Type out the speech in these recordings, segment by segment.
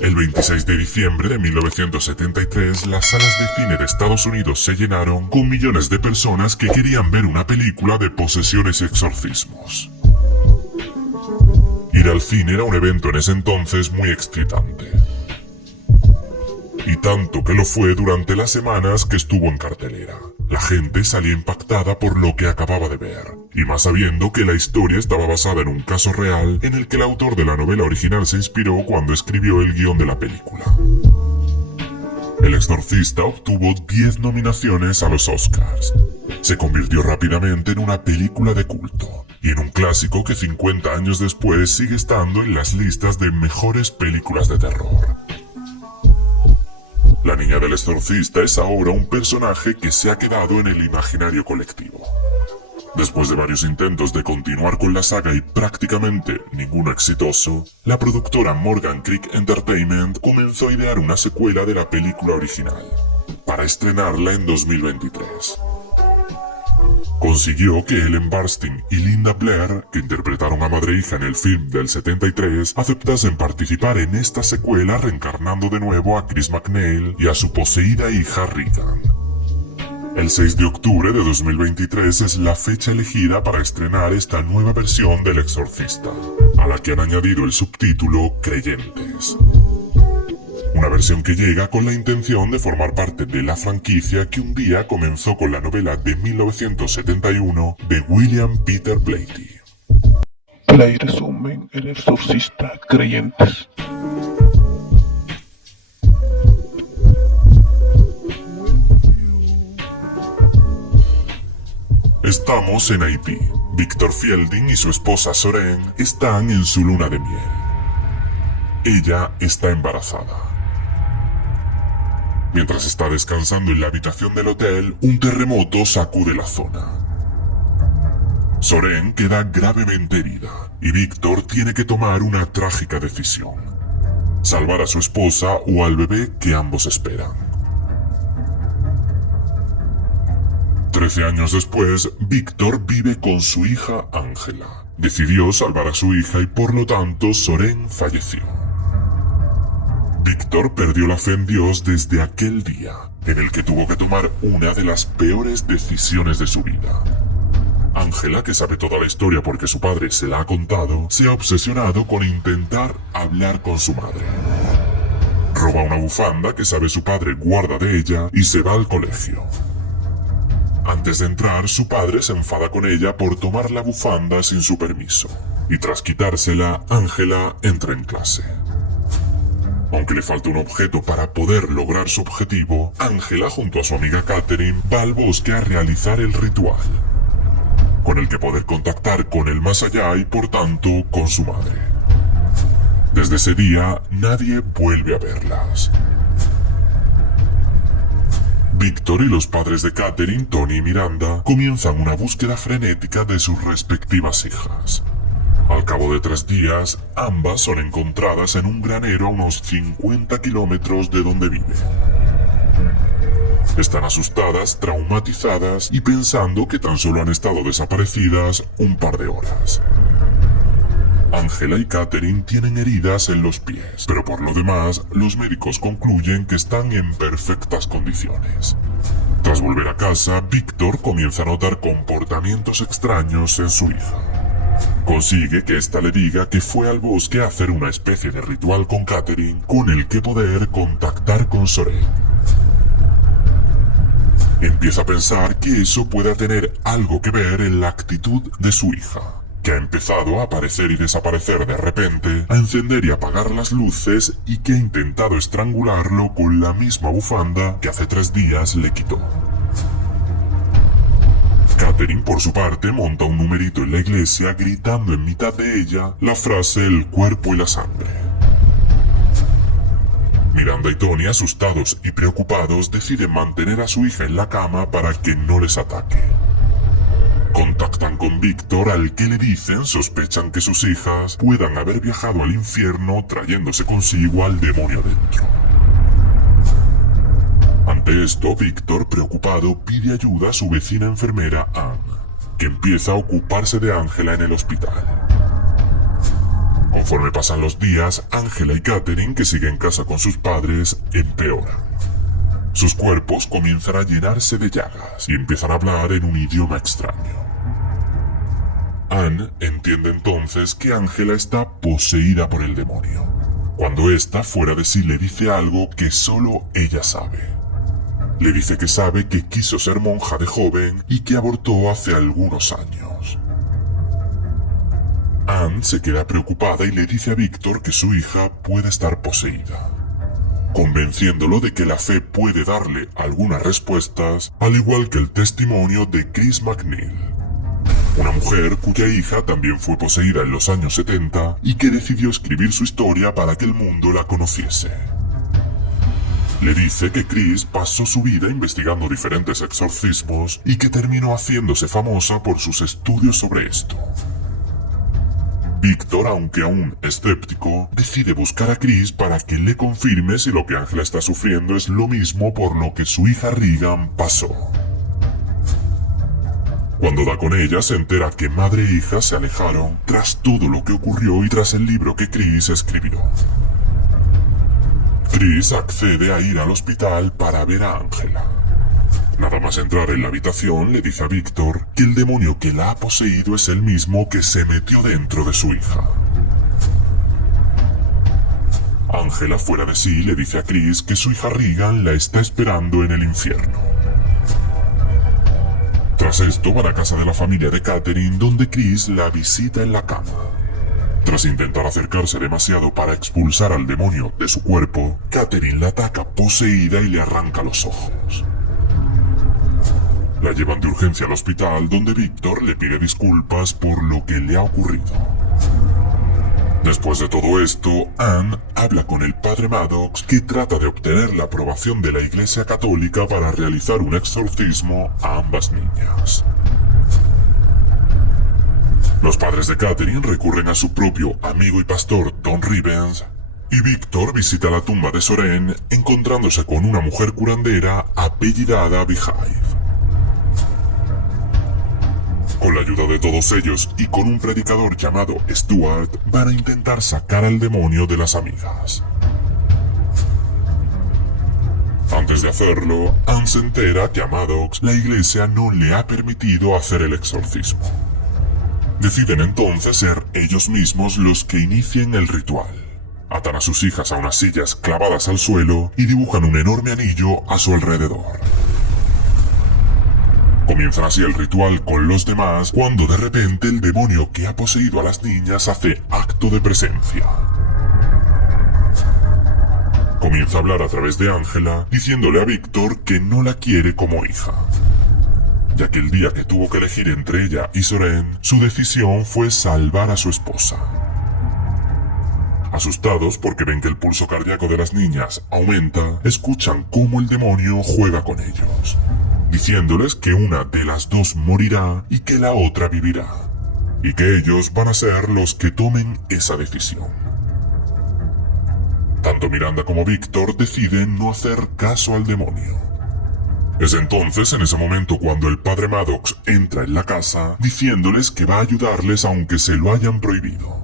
El 26 de diciembre de 1973, las salas de cine de Estados Unidos se llenaron con millones de personas que querían ver una película de posesiones y exorcismos. Ir al cine era un evento en ese entonces muy excitante. Y tanto que lo fue durante las semanas que estuvo en cartelera. La gente salía impactada por lo que acababa de ver, y más sabiendo que la historia estaba basada en un caso real en el que el autor de la novela original se inspiró cuando escribió el guión de la película. El Exorcista obtuvo 10 nominaciones a los Oscars. Se convirtió rápidamente en una película de culto, y en un clásico que 50 años después sigue estando en las listas de mejores películas de terror. La niña del exorcista es ahora un personaje que se ha quedado en el imaginario colectivo. Después de varios intentos de continuar con la saga y prácticamente ninguno exitoso, la productora Morgan Creek Entertainment comenzó a idear una secuela de la película original, para estrenarla en 2023. Consiguió que Ellen Burstyn y Linda Blair, que interpretaron a madre e hija en el film del 73, aceptasen participar en esta secuela reencarnando de nuevo a Chris MacNeil y a su poseída hija Regan. El 6 de octubre de 2023 es la fecha elegida para estrenar esta nueva versión del Exorcista, a la que han añadido el subtítulo Creyentes. Una versión que llega con la intención de formar parte de la franquicia que un día comenzó con la novela de 1971 de William Peter Blatty. Play resumen: El Exorcista, Creyentes. Estamos en Haití. Victor Fielding y su esposa Soren están en su luna de miel. Ella está embarazada. Mientras está descansando en la habitación del hotel, un terremoto sacude la zona. Soren queda gravemente herida y Victor tiene que tomar una trágica decisión: salvar a su esposa o al bebé que ambos esperan. 13 años después, Victor vive con su hija Ángela. Decidió salvar a su hija y por lo tanto Soren falleció. Victor perdió la fe en Dios desde aquel día, en el que tuvo que tomar una de las peores decisiones de su vida. Ángela, que sabe toda la historia porque su padre se la ha contado, se ha obsesionado con intentar hablar con su madre. Roba una bufanda que sabe su padre guarda de ella y se va al colegio. Antes de entrar, su padre se enfada con ella por tomar la bufanda sin su permiso, y tras quitársela, Ángela entra en clase. Aunque le falta un objeto para poder lograr su objetivo, Ángela junto a su amiga Catherine va al bosque a realizar el ritual, con el que poder contactar con el más allá y por tanto con su madre. Desde ese día, nadie vuelve a verlas. Víctor y los padres de Catherine, Tony y Miranda, comienzan una búsqueda frenética de sus respectivas hijas. Al cabo de 3 días, ambas son encontradas en un granero a unos 50 kilómetros de donde viven. Están asustadas, traumatizadas y pensando que tan solo han estado desaparecidas un par de horas. Ángela y Catherine tienen heridas en los pies, pero por lo demás, los médicos concluyen que están en perfectas condiciones. Tras volver a casa, Víctor comienza a notar comportamientos extraños en su hija. Consigue que ésta le diga que fue al bosque a hacer una especie de ritual con Catherine con el que poder contactar con Soren. Empieza a pensar que eso pueda tener algo que ver en la actitud de su hija, que ha empezado a aparecer y desaparecer de repente, a encender y apagar las luces y que ha intentado estrangularlo con la misma bufanda que hace 3 días le quitó. Catherine, por su parte, monta un numerito en la iglesia gritando en mitad de ella la frase "el cuerpo y la sangre". Miranda y Tony, asustados y preocupados, deciden mantener a su hija en la cama para que no les ataque. Contactan con Víctor, al que le dicen sospechan que sus hijas puedan haber viajado al infierno trayéndose consigo al demonio dentro. Ante esto, Víctor, preocupado, pide ayuda a su vecina enfermera Anne, que empieza a ocuparse de Ángela en el hospital. Conforme pasan los días, Angela y Catherine, que siguen en casa con sus padres, empeoran. Sus cuerpos comienzan a llenarse de llagas y empiezan a hablar en un idioma extraño. Anne entiende entonces que Angela está poseída por el demonio, cuando ésta fuera de sí le dice algo que solo ella sabe. Le dice que sabe que quiso ser monja de joven y que abortó hace algunos años. Anne se queda preocupada y le dice a Victor que su hija puede estar poseída, convenciéndolo de que la fe puede darle algunas respuestas, al igual que el testimonio de Chris MacNeil, una mujer cuya hija también fue poseída en los años 70 y que decidió escribir su historia para que el mundo la conociese. Le dice que Chris pasó su vida investigando diferentes exorcismos y que terminó haciéndose famosa por sus estudios sobre esto. Victor, aunque aún escéptico, decide buscar a Chris para que le confirme si lo que Angela está sufriendo es lo mismo por lo que su hija Regan pasó. Cuando da con ella, se entera que madre e hija se alejaron tras todo lo que ocurrió y tras el libro que Chris escribió. Chris accede a ir al hospital para ver a Angela. Nada más entrar en la habitación, le dice a Victor que el demonio que la ha poseído es el mismo que se metió dentro de su hija. Angela, fuera de sí, le dice a Chris que su hija Regan la está esperando en el infierno. Tras esto, van a casa de la familia de Catherine, donde Chris la visita en la cama. Tras intentar acercarse demasiado para expulsar al demonio de su cuerpo, Catherine la ataca poseída y le arranca los ojos. La llevan de urgencia al hospital, donde Victor le pide disculpas por lo que le ha ocurrido. Después de todo esto, Anne habla con el padre Maddox, que trata de obtener la aprobación de la Iglesia Católica para realizar un exorcismo a ambas niñas. Los padres de Catherine recurren a su propio amigo y pastor Don Rivens, y Victor visita la tumba de Soren, encontrándose con una mujer curandera apellidada Beehive. Con la ayuda de todos ellos y con un predicador llamado Stuart, van a intentar sacar al demonio de las amigas. Antes de hacerlo, Anne se entera que a Maddox la iglesia no le ha permitido hacer el exorcismo. Deciden entonces ser ellos mismos los que inicien el ritual. Atan a sus hijas a unas sillas clavadas al suelo y dibujan un enorme anillo a su alrededor. Comienzan así el ritual con los demás cuando de repente el demonio que ha poseído a las niñas hace acto de presencia. Comienza a hablar a través de Angela, diciéndole a Victor que no la quiere como hija, ya que el día que tuvo que elegir entre ella y Soren, su decisión fue salvar a su esposa. Asustados porque ven que el pulso cardíaco de las niñas aumenta, escuchan cómo el demonio juega con ellos, diciéndoles que una de las dos morirá y que la otra vivirá, y que ellos van a ser los que tomen esa decisión. Tanto Miranda como Victor deciden no hacer caso al demonio. Es entonces en ese momento cuando el padre Maddox entra en la casa diciéndoles que va a ayudarles aunque se lo hayan prohibido.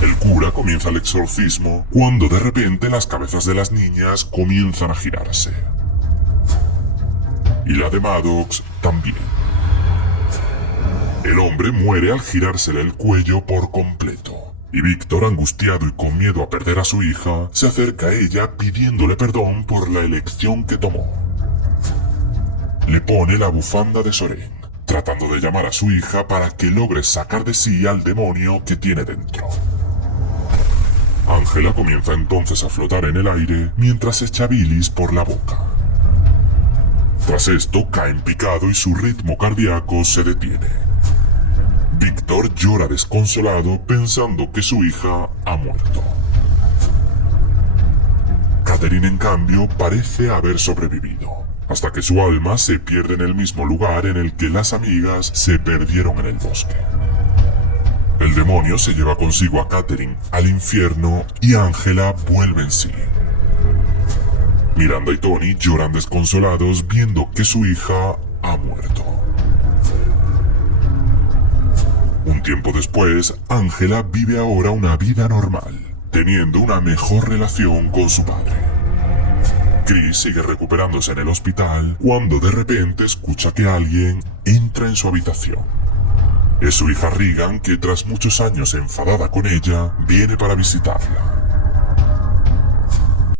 El cura comienza el exorcismo cuando de repente las cabezas de las niñas comienzan a girarse. Y la de Maddox también. El hombre muere al girársele el cuello por completo. Y Victor, angustiado y con miedo a perder a su hija, se acerca a ella pidiéndole perdón por la elección que tomó. Le pone la bufanda de Soren, tratando de llamar a su hija para que logre sacar de sí al demonio que tiene dentro. Angela comienza entonces a flotar en el aire mientras echa bilis por la boca. Tras esto cae en picado y su ritmo cardíaco se detiene. Victor llora desconsolado pensando que su hija ha muerto. Catherine, en cambio, parece haber sobrevivido, hasta que su alma se pierde en el mismo lugar en el que las amigas se perdieron en el bosque. El demonio se lleva consigo a Catherine al infierno y Angela vuelve en sí. Miranda y Tony lloran desconsolados viendo que su hija ha muerto. Un Tiempo después, Ángela vive ahora una vida normal, teniendo una mejor relación con su padre. Chris sigue recuperándose en el hospital cuando de repente escucha que alguien entra en su habitación. Es su hija Regan, que tras muchos años enfadada con ella, viene para visitarla.